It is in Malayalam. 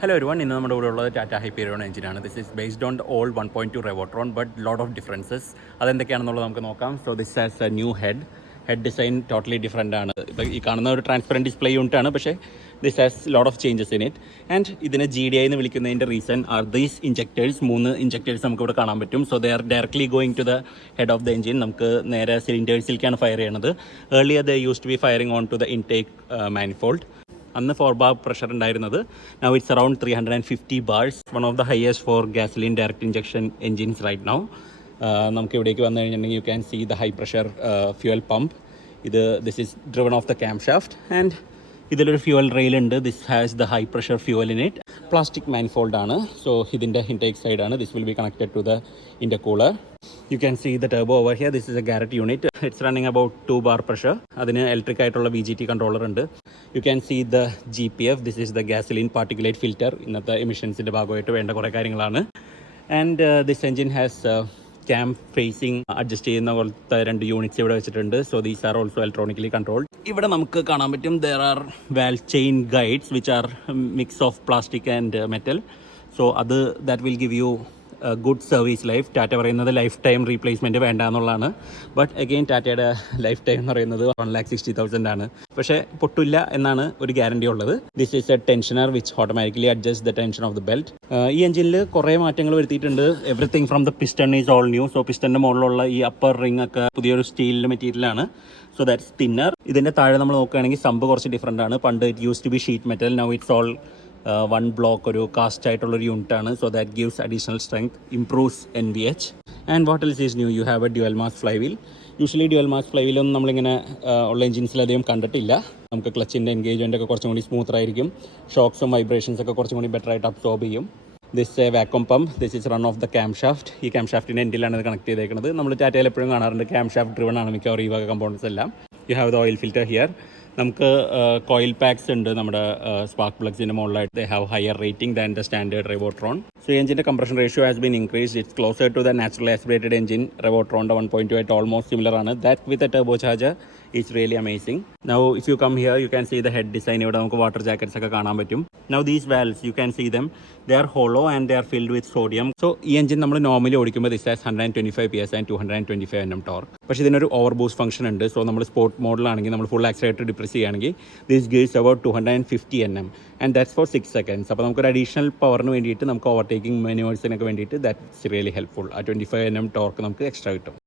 Hello everyone, ഇന്ന് നമ്മുടെ കൂടെ ഉള്ളത് ടാറ്റ ഹൈപ്പീരിയോൺ എഞ്ചിനാണ്. This is based on old 1.2 Revotron but lot of differences. അതെന്തൊക്കെയാണെന്നുള്ളത് നമുക്ക് നോക്കാം. So this has a new head design totally different ആണ്. ഇപ്പോൾ ഈ കാണുന്ന ഒരു ട്രാൻസ്പെറൻറ്റ് ഡിസ്പ്ലേ യൂണിറ്റ് ആണ്, പക്ഷേ this has lot of changes in it. And ഇതിനെ GDI എന്ന് വിളിക്കുന്നതിൻ്റെ reason are these injectors. 3 injectors നമുക്കിവിടെ കാണാൻ പറ്റും. So they are directly going to the head of the engine. നമുക്ക് നേരെ സിലിണ്ടേഴ്സിലേക്കാണ് ഫയർ ചെയ്യണത്. Earlier they use to be firing on to the intake manifold. അന്ന് 4 bar പ്രഷർ ഉണ്ടായിരുന്നത്. Now it's around 350 bars, one of the highest for gasoline direct injection engines right now. നമുക്ക് ഇവിടേക്ക് വന്നു കഴിഞ്ഞിട്ടുണ്ടെങ്കിൽ you can see the high pressure fuel pump. This is driven off the camshaft and ഇതിലൊരു ഫ്യൂവൽ റെയിൽ ഉണ്ട്. This has the high pressure fuel in it. Plastic manifold ആണ്. സോ ഇതിൻ്റെ ഇൻടേക്ക് സൈഡാണ്. This will be connected to the intercooler. You can see the turbo over here. This is a Garrett unit. It's running about 2 bar pressure. അതിന് ഇലക്ട്രിക് ആയിട്ടുള്ള VGT കൺട്രോളർ ഉണ്ട്. You can see the GPF. This is the gasoline particulate filter. ഇന്നത്തെ എമിഷൻസിൻ്റെ ഭാഗമായിട്ട് വേണ്ട കുറേ കാര്യങ്ങളാണ്. And this engine has cam facing adjust ചെയ്യുന്ന പോലത്തെ 2 യൂണിറ്റ്സ് ഇവിടെ വെച്ചിട്ടുണ്ട്. So these are also electronically controlled. ഇവിടെ നമുക്ക് കാണാൻ പറ്റും there are valve chain guides which are mix of plastic and metal. So that will give you good service life. Tata പറയുന്നത് ലൈഫ് ടൈം റീപ്ലേസ്മെൻറ്റ് വേണ്ട എന്നുള്ളതാണ്. ബട്ട് അഗെയിൻ ടാറ്റയുടെ ലൈഫ് ടൈം എന്ന് പറയുന്നത് 1,60,000 ആണ്. പക്ഷേ പൊട്ടില്ല എന്നാണ് ഒരു ഗ്യാരണ്ടി ഉള്ളത്. This is a tensioner which automatically adjust the tension of the belt. ഈ എഞ്ചിനിൽ കുറേ മാറ്റങ്ങൾ വരുത്തിയിട്ടുണ്ട്. Everything from the piston is all new. So പിസ്റ്റൻ്റെ മുകളിലുള്ള ഈ അപ്പർ റിംഗ് ഒക്കെ പുതിയൊരു സ്റ്റീലിൻ്റെ മെറ്റീരിയലാണ്. So that's thinner. ഇതിൻ്റെ താഴെ നമ്മൾ നോക്കുകയാണെങ്കിൽ സമ്പ് കുറച്ച് ഡിഫറൻ്റ് ആണ്. പണ്ട് it use to be sheet metal. Now it's all 1 block ഒരു കാസ്റ്റ് ആയിട്ടുള്ളൊരു യൂണിറ്റാണ്. So that gives additional strength, improves NVH. And what else is new, you have a dual mass flywheel. Usually dual mass ഫ്ലൈ വീലൊന്നും നമ്മളിങ്ങനെ ഉള്ള എഞ്ചിൻസിലധികം കണ്ടിട്ടില്ല. നമുക്ക് ക്ലച്ചിൻ്റെ എൻഗേജ്മെൻ്റ് ഒക്കെ കുറച്ചും കൂടി സ്മൂത്ത് ആയിരിക്കും. ഷോക്സും വൈബ്രേഷൻസ് ഒക്കെ കുറച്ചും കൂടി ബെറ്റർ ആയിട്ട് അബ്സോർബ് ചെയ്യും. This A vacuum pump. This is run off the cam shaft. ഈ ക്യാം ഷാഫ്റ്റിൻ്റെ എൻഡിലാണ് ഇത് കണക്ട് ചെയ്തേക്കുന്നത്. നമ്മൾ ടാറ്റയിൽ എപ്പോഴും കാണാറുണ്ട് ക്യാം ഷാഫ്റ്റ് ഡ്രിവൺ ആണ് മിക്കവാറും ഈ വക കമ്പോണൻസ് എല്ലാം. You have the oil filter here. നമുക്ക് കോയിൽ പാക്സ് ഉണ്ട് നമ്മുടെ സ്പാർക്ക് പ്ലഗ്സിൻ്റെ മുകളിലായിട്ട്. They have higher rating than the standard Revotron. So എഞ്ചിൻ്റെ compression ratio has been increased. It's closer to the natural aspirated engine. റെവോട്രോണിൻ്റെ 1.2 ആയിട്ട് ഓൾമോസ്റ്റ് സിമിലർ ആണ്. That with a turbocharger is really amazing. Now if you come here you can see the head design. ഇവിടെ നമുക്ക് വാട്ടർ ജാക്കറ്റ്സ് ഒക്കെ കാണാൻ പറ്റും. Now these valves you can see them. They are hollow and they are filled with sodium. So ഈ എഞ്ചിൻ നമ്മൾ നോർമലി ഓടിക്കുമ്പോൾ this has 125 PS and 225 Nm torque. പക്ഷേ ഇതിനൊരു ഓവർ ബൂസ്റ്റ് ഫംഗ്ഷൻ ഉണ്ട്. സോ നമ്മൾ സ്പോർട്ട് മോഡിലാണെങ്കിൽ നമ്മൾ ഫുൾ ആക്സിലേറ്റർ ഡിപ്രസ് ചെയ്യുകയാണെങ്കിൽ this gives about 250 Nm and that's for 6 seconds. അപ്പോൾ നമുക്കൊരു അഡീഷണൽ പവറിന് വേണ്ടിയിട്ട് നമുക്ക് ഓവർടേക്കിംഗ് മാനുവേഴ്സിനൊക്കെ വേണ്ടിയിട്ട് ദാറ്റ്സ് റിയലി ഹെൽപ്ഫുൾ. ആ 25 Nm ടോർക്ക് നമുക്ക് എക്സ്ട്രാ കിട്ടും.